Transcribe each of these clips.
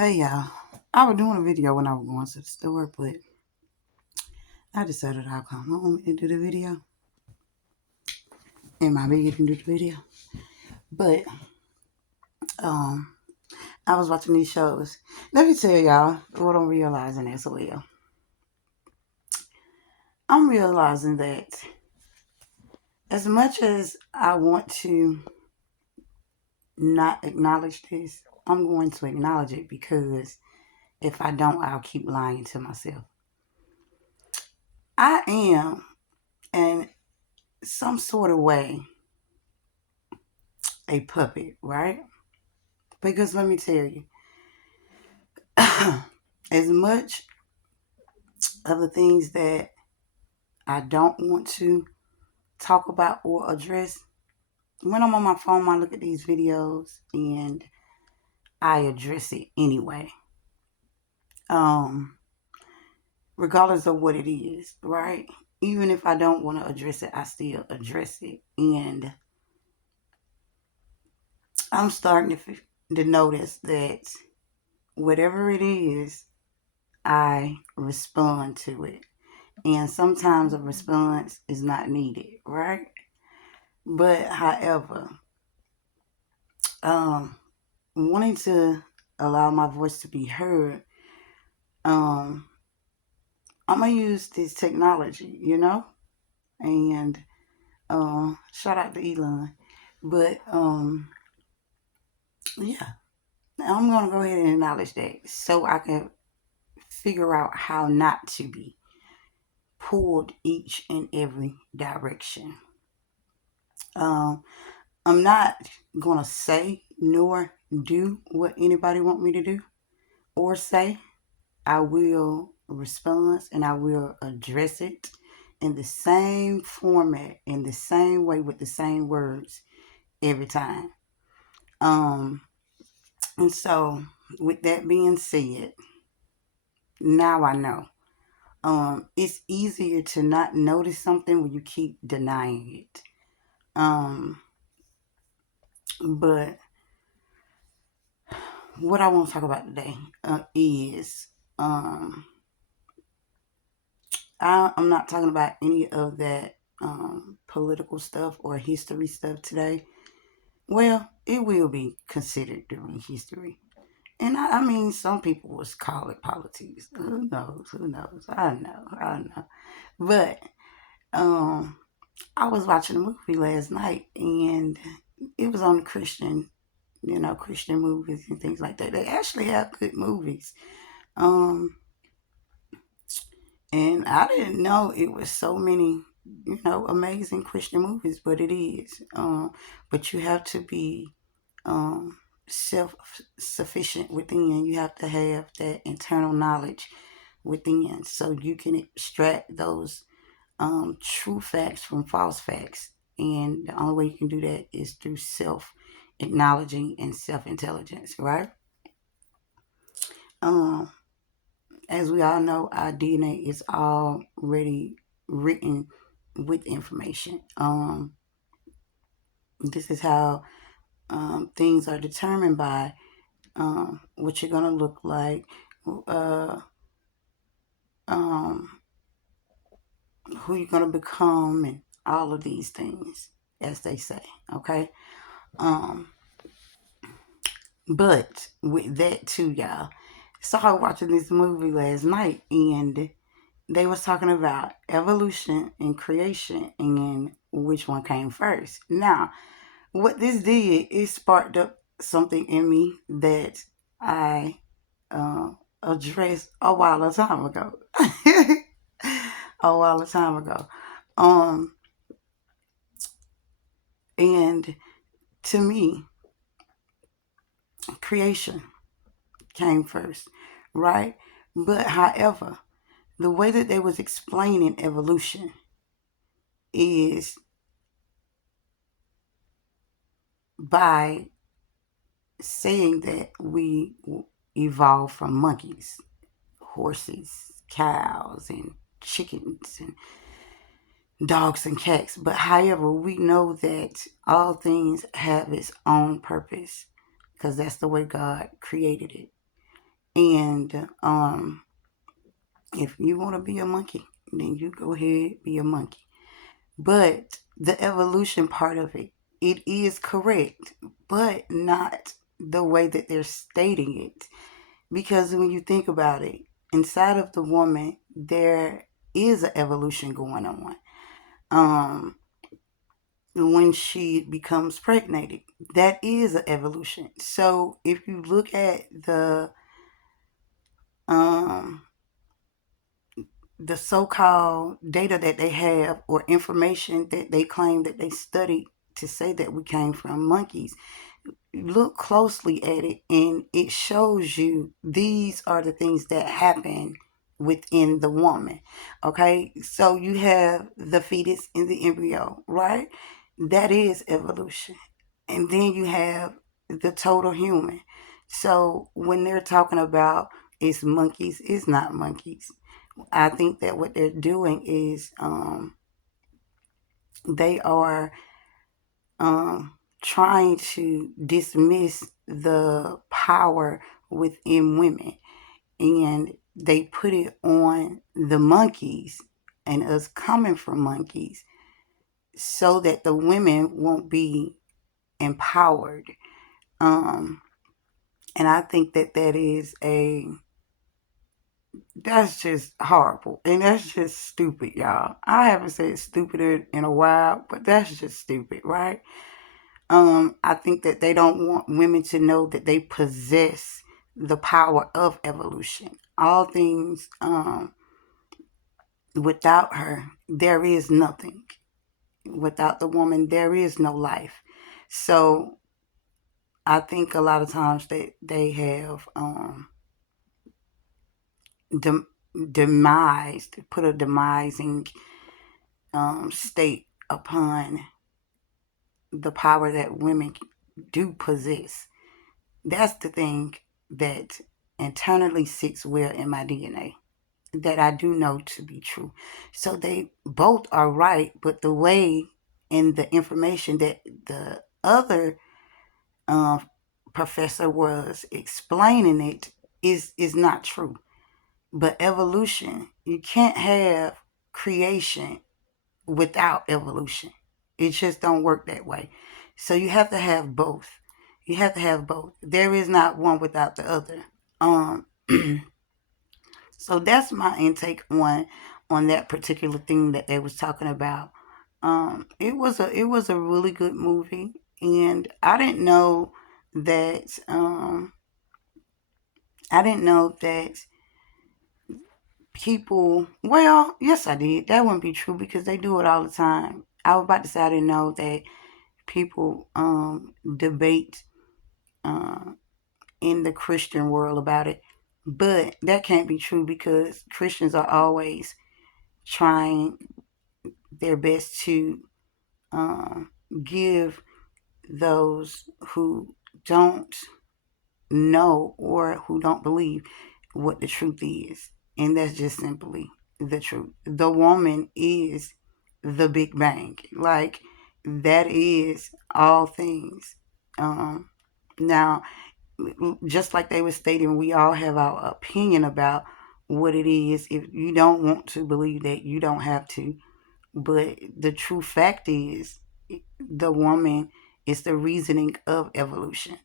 Hey y'all, I was doing a video when I was going to the store, but I decided I'll come home and do the video in my bed and do the video. But um, I was watching these shows. Let me tell y'all what I'm realizing as well. I'm realizing that as much as I want to not acknowledge this, I'm going to acknowledge it because if I don't, I'll keep lying to myself. I am, in some sort of way, a puppet, right? Because let me tell you, as much of the things that I don't want to talk about or address, when I'm on my phone, I look at these videos and I address it anyway. Um, Regardless of what it is, right? Even if I don't want to address it, I still address it. And I'm starting to notice that whatever it is, I respond to it. And sometimes a response is not needed, right? But however, um, wanting to allow my voice to be heard, um, I'm gonna use this technology, and shout out to Elon. But yeah, I'm gonna go ahead and acknowledge that so I can figure out how not to be pulled each and every direction. Um, I'm not gonna say nor do what anybody want me to do or say. I will respond and I will address it in the same format, in the same way, with the same words every time. Um, and so, with that being said, now I know. It's easier to not notice something when you keep denying it. But what I want to talk about today is I'm not talking about any of that political stuff or history stuff today. Well, it will be considered during history. And I mean, some people would call it politics. Who knows? Who knows? I know. I know. But um, I was watching a movie last night and it was on Christian movies and things like that. They actually have good movies. Um, And I didn't know it was so many, amazing Christian movies, but it is. But you have to be um, self sufficient within. You have to have that internal knowledge within so you can extract those true facts from false facts. And the only way you can do that is through self acknowledging and self intelligence, right? Um, as we all know, our DNA is already written with information. This is how things are determined by what you're gonna look like, uh, um, who you're gonna become, and all of these things, as they say. Okay. Um, but with that too, y'all. So I was watching this movie last night, and they was talking about evolution and creation and which one came first. Now, what this did, it sparked up something in me that I uh, addressed a while a time ago. A while a time ago. Um, and to me, creation came first, right? But however, the way that they was explaining evolution is by saying that we evolved from monkeys, horses, cows, and chickens, and dogs and cats. But however, we know that all things have its own purpose because that's the way God created it. And if you want to be a monkey, then you go ahead, be a monkey. But the evolution part of it, it is correct, but not the way that they're stating it. Because when you think about it, inside of the woman, there is an evolution going on. Um, when she becomes pregnant, that is an evolution. So if you look at um, the so-called data that they have or information that they claim that they studied to say that we came from monkeys, look closely at it and it shows you these are the things that happen within the woman. Okay, so you have the fetus and the embryo, right? That is evolution. And then you have the total human. So when they're talking about it's monkeys, it's not monkeys. I think that what they're doing is they are trying to dismiss the power within women, and they put it on the monkeys and us coming from monkeys so that the women won't be empowered. Um, and I think that that's just horrible and that's just stupid, y'all. I haven't said stupider in a while, but that's just stupid, right? I think that they don't want women to know that they possess the power of evolution. All things, without her, there is nothing. Without the woman, there is no life. So I think a lot of times that they have demised, put a demising state upon the power that women do possess. That's the thing that internally sits well in my DNA that I do know to be true. So they both are right, but the way and the information that the other uh, professor was explaining it is not true. But evolution, you can't have creation without evolution. It just don't work that way. So you have to have both. You have to have both. There is not one without the other. Um, so that's my intake on that particular thing that they was talking about. It was a really good movie, and that I didn't know that people. Well, yes, I did. That wouldn't be true because they do it all the time. I was about to say I didn't know that people debate uh, in the Christian world about it, but that can't be true because Christians are always trying their best to um, give those who don't know or who don't believe what the truth is. And that's just simply the truth. The woman is the Big Bang. Like, that is all things. Um, now, just like they were stating, we all have our opinion about what it is. If you don't want to believe that, you don't have to. But the true fact is, the woman is the reasoning of evolution.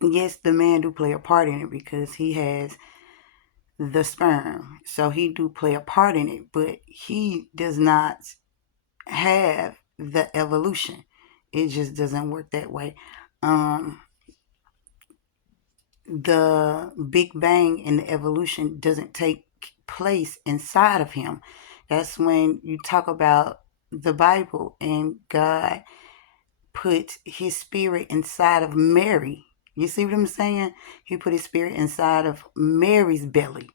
Yes, the man do play a part in it because he has the sperm, so he do play a part in it, but he does not have the evolution. It just doesn't work that way. Um, the Big Bang and the evolution doesn't take place inside of him. That's when you talk about the Bible and God put his spirit inside of Mary. You see what I'm saying? He put his spirit inside of Mary's belly.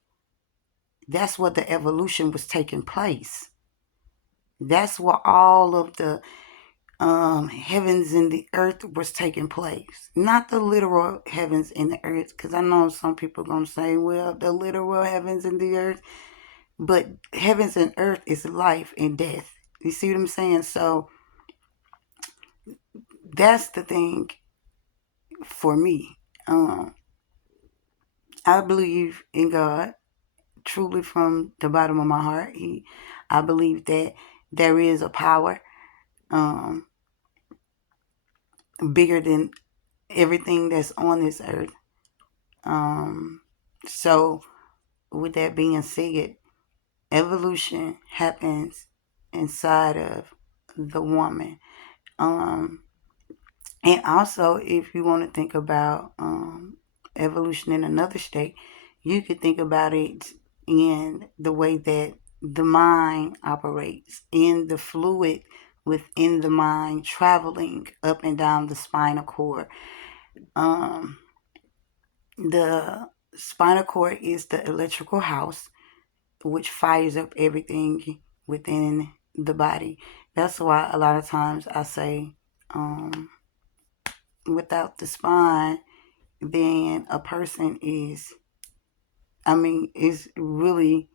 That's what the evolution was taking place. That's where all of the heavens and the earth was taking place. Not the literal heavens and the earth, because I know some people are going to say, well, the literal heavens and the earth. But heavens and earth is life and death. You see what I'm saying? So that's the thing for me. I believe in God truly from the bottom of my heart. I believe that there is a power um, bigger than everything that's on this earth. Um, so, with that being said, evolution happens inside of the woman. Um, and also, if you want to think about evolution in another state, you could think about it in the way that the mind operates, in the fluid within the mind traveling up and down the spinal cord. Um, the spinal cord is the electrical house which fires up everything within the body. That's why a lot of times I say, without the spine, then a person is really,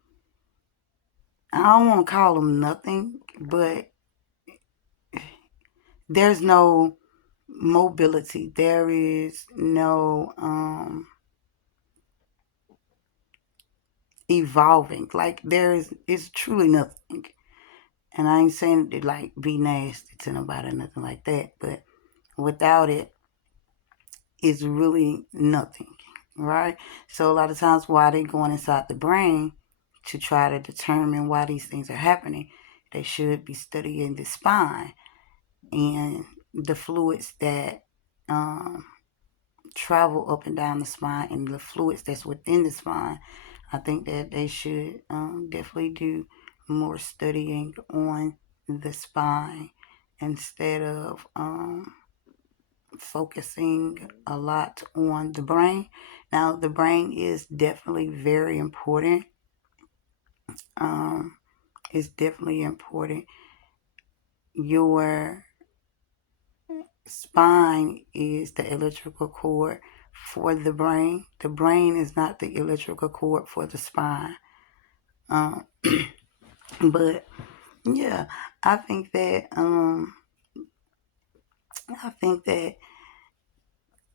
I don't want to call them nothing, but there's no mobility. There is no evolving. Like it's truly nothing. And I ain't saying to like be nasty to nobody or nothing like that, but without it, it's really nothing, right? So a lot of times why they going inside the brain to try to determine why these things are happening, they should be studying the spine and the fluids that travel up and down the spine and the fluids that's within the spine. I think that they should definitely do more studying on the spine instead of focusing a lot on the brain. Now, the brain is definitely very important. It's definitely important. Your spine is the electrical cord for the brain. The brain is not the electrical cord for the spine. Um, but yeah, I think that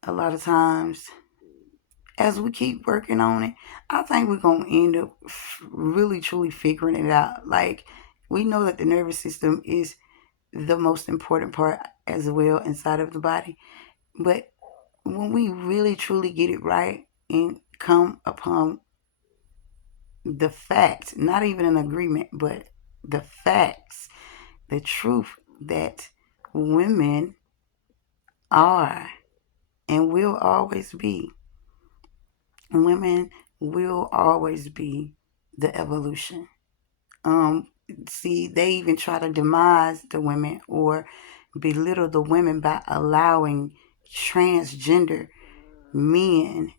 a lot of times as we keep working on it, I think we're gonna end up really truly figuring it out. Like we know that the nervous system is the most important part as well inside of the body, but when we really truly get it right and come upon the facts, not even an agreement, but the facts, the truth that women are and will always be. Women will always be the evolution. Um, See, they even try to demise the women or belittle the women by allowing transgender men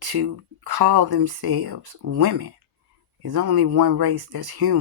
to call themselves women. There's only one race that's human.